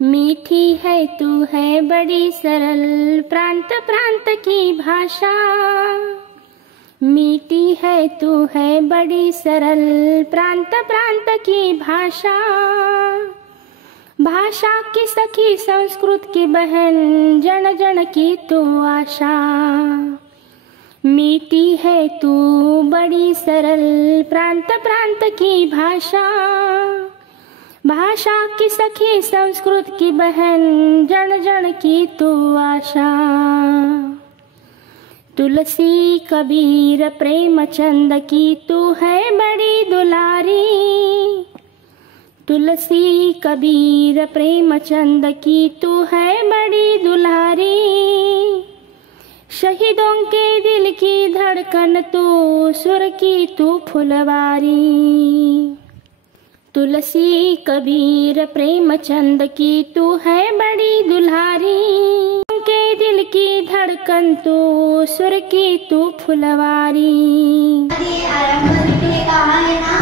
मीठी है तू है बड़ी सरल, प्रांत प्रांत की भाषा। मीठी है तू है बड़ी सरल, प्रांत प्रांत की भाषा। भाषा की सखी संस्कृत की बहन, जन जन की तू आशा। मीठी है तू बड़ी सरल, प्रांत प्रांत की भाषा। भाषा की सखी संस्कृत की बहन, जन जन की तू आशा। तुलसी कबीर प्रेमचंद की तू है बड़ी दुलारी। तुलसी कबीर प्रेमचंद की तू है बड़ी दुलारी। शहीदों के दिल की धड़कन तू, सुर की तू फुलवारी। तुलसी कबीर प्रेमचंद की तू है बड़ी दुलारी। के दिल की धड़कन तू, सुर की तू फुलवारी। कहा है ना,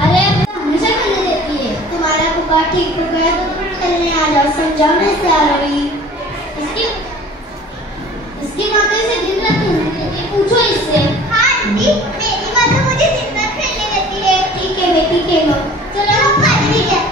अरे हमेशा करने देती है। तुम्हारा पुकार ठीक हो गया तो तुम चलने आ जाओ, समझाओ ना इससे आ रही। इसकी माता से दिन रात खेलने देती है, पूछो इससे। हाँ आंटी, मेरी माता मुझे दिन रात खेलने देती है। ठीक है बेटी, खेलो। चलो हम खाने के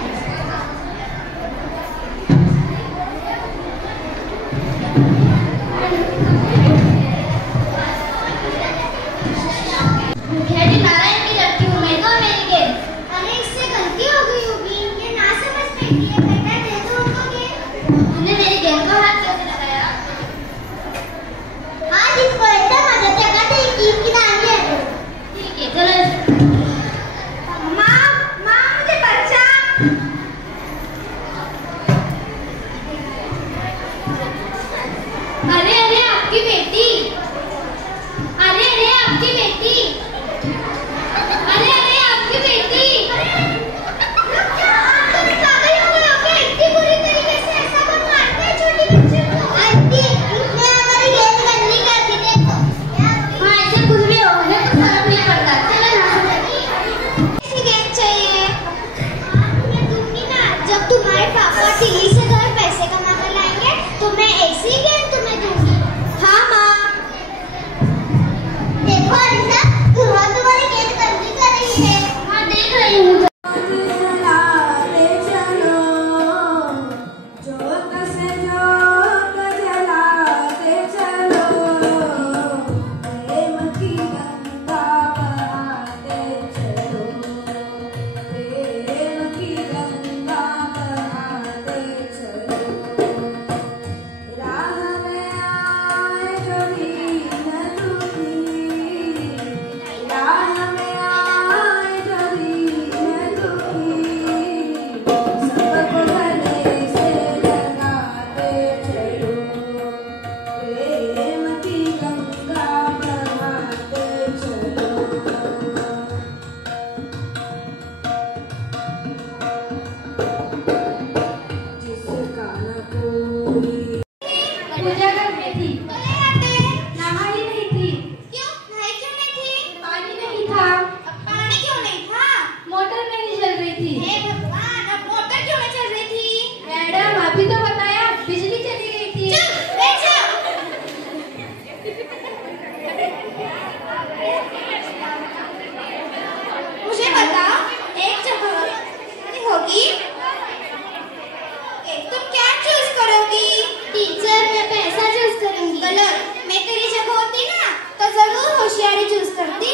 मैं तेरी जगह होती ना तो जरूर होशियारी चूज करती।